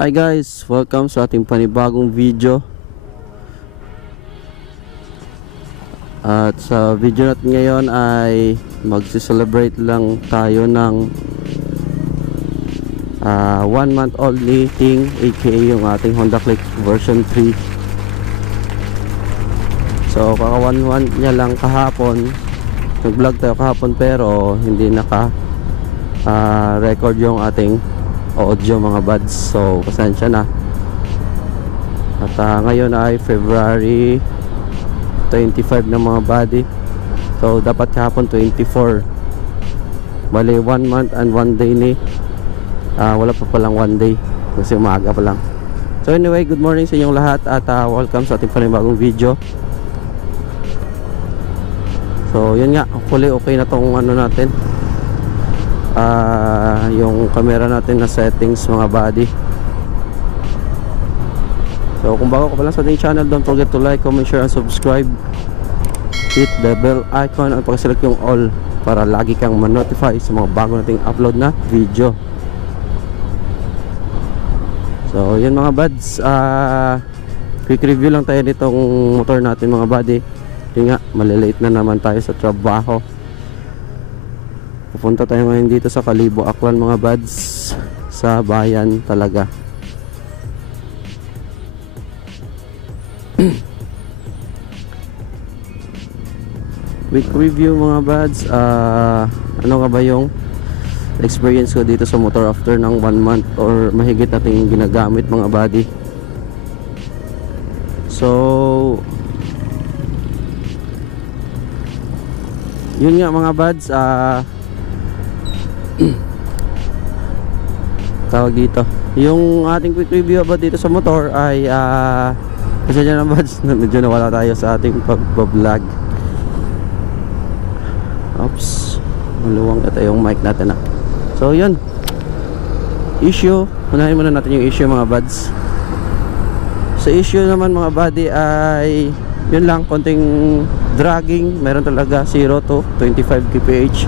Hi guys, welcome sa ating panibagong video. At sa video natin ngayon ay magsi-celebrate lang tayo ng 1 month old thing, aka yung ating Honda Click version 3. So kaka 1 month niya lang kahapon. Nag-vlog tayo kahapon pero hindi naka record yung ating audio mga buds, so pasensya na. At ngayon ay February 25 na mga buddy, so dapat kahapon 24. Bali 1 month and 1 day ni wala pa palang 1 day kasi umaga pa lang. So anyway, good morning sa inyong lahat at welcome sa ating panibagong video. So yun nga, hopefully okay na tong ano natin, yung camera natin na settings mga buddy. So kung bago ka pa lang sa ating channel, don't forget to like, comment, share, and subscribe. Hit the bell icon at pag-select yung all para lagi kang ma-notify sa mga bago nating upload na video. So yun mga buds, quick review lang tayo nitong motor natin mga buddy. Hindi nga, malilate na naman tayo sa trabaho. Pupunta tayo ngayon dito sa Kalibo, Aklan mga buds, sa bayan talaga. Quick review mga buds, ano nga ba yung experience ko dito sa motor after ng 1 month or mahigit nating ginagamit mga buddy. So yun nga mga buds, tawag dito, yung ating quick review about dito sa motor ay kasi dyan na buds, medyo nawala tayo sa ating pag-vlog. Oops, maluwang ito yung mic natin So yun, issue, unahin muna natin yung issue mga buds. Sa issue naman mga buddy ay yun lang, konting dragging. Meron talaga 0 to 25 kph.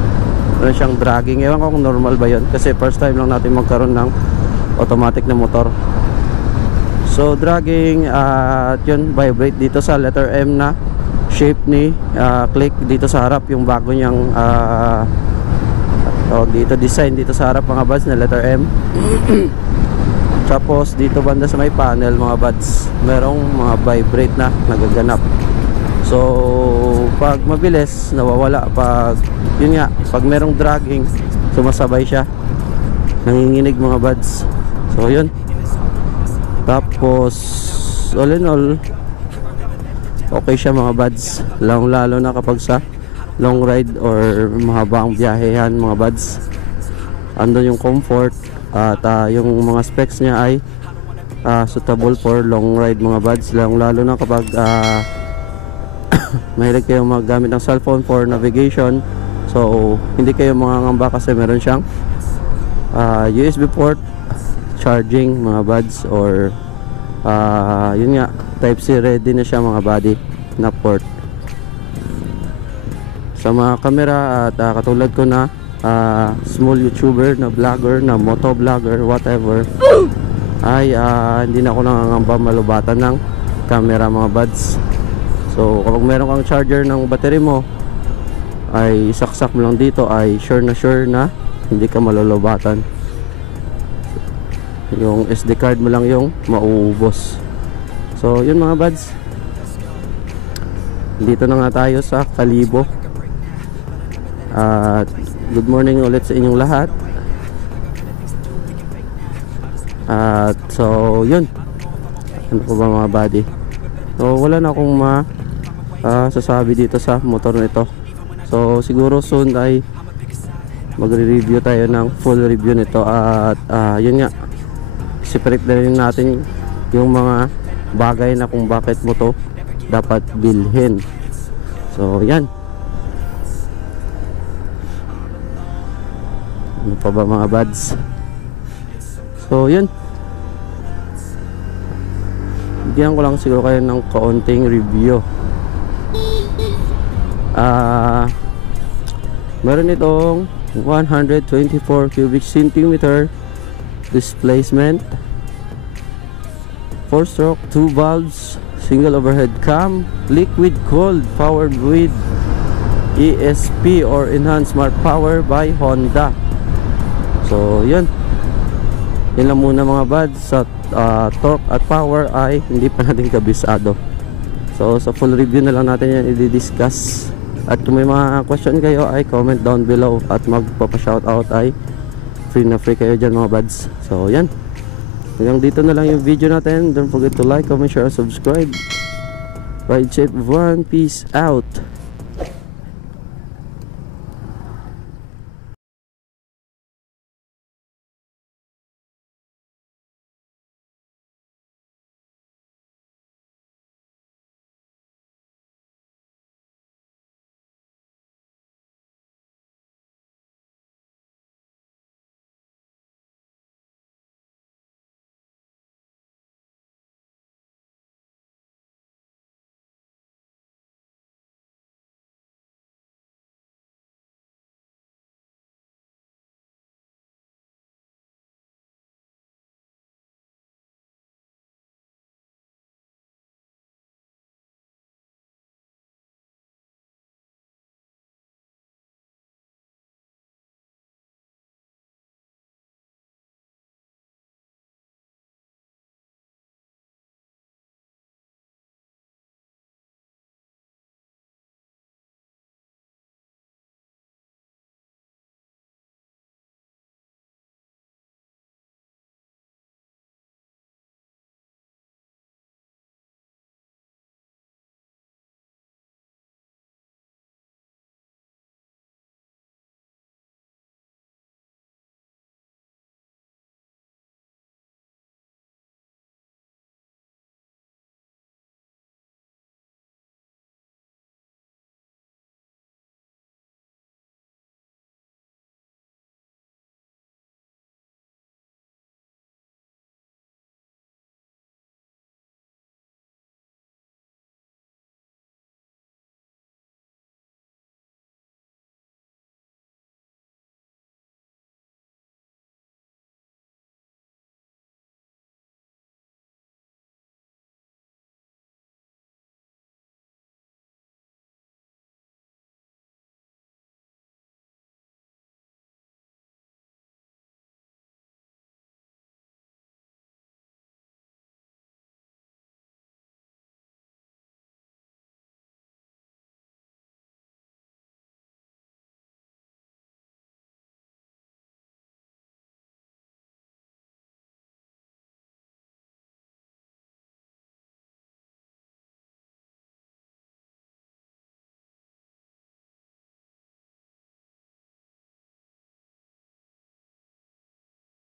Meron siyang dragging. Ewan ko kung normal ba yun, kasi first time lang natin magkaroon ng automatic na motor. So dragging, at yun, vibrate dito sa letter M na shape ni Click dito sa harap. Yung bago niyang dito design dito sa harap mga buds na letter M. Tapos dito banda sa may panel mga buds, merong mga vibrate na nagaganap. So pag mabilis nawawala, pag yun nga, pag merong dragging sumasabay siya, nanginginig mga buds. So yun, tapos all in all okay siya mga buds, lalo na kapag sa long ride or mahabang biyahehan mga buds. Andun yung comfort at yung mga specs niya ay suitable for long ride mga buds, lalo na kapag mahilig kayo maggamit ng cellphone for navigation. So hindi kayo mangangamba kasi meron siyang USB port charging mga buds, or yun nga, type C ready na siya mga buddy na port. Sa mga camera at katulad ko na small YouTuber na vlogger, na moto vlogger, whatever, ay hindi na ako nangangamba malubatan ng camera mga buds. So kapag meron kang charger ng battery mo, ay saksak mo lang dito, ay sure na hindi ka malulubatan. Yung SD card mo lang yung mauubos. So yun mga buds, dito na nga tayo sa Kalibo. At good morning ulit sa inyong lahat. At so yun, ano po ba mga buddy, so wala na akong sasabi dito sa motor nito. So siguro soon ay magre-review tayo ng full review nito. At yun nga, separate na rin natin yung mga bagay na kung bakit mo to dapat bilhin. So yan, ano pa ba mga buds. So yun, bigyan ko lang siguro kayo ng kaunting review. Meron itong 124 cubic centimeter displacement 4-stroke, 2 valves, single overhead cam, liquid cooled, powered with ESP or Enhanced Smart Power by Honda. So yun lang muna mga buds. Sa torque at power ay hindi pa natin kabisado. So sa full review na lang natin yan i-discuss. At kung may mga question kayo ay comment down below, at magpapa-shoutout ay free na free kayo dyan mga buds. So yan, hanggang dito na lang yung video natin. Don't forget to like, comment, share, and subscribe. Ride safe everyone, peace out.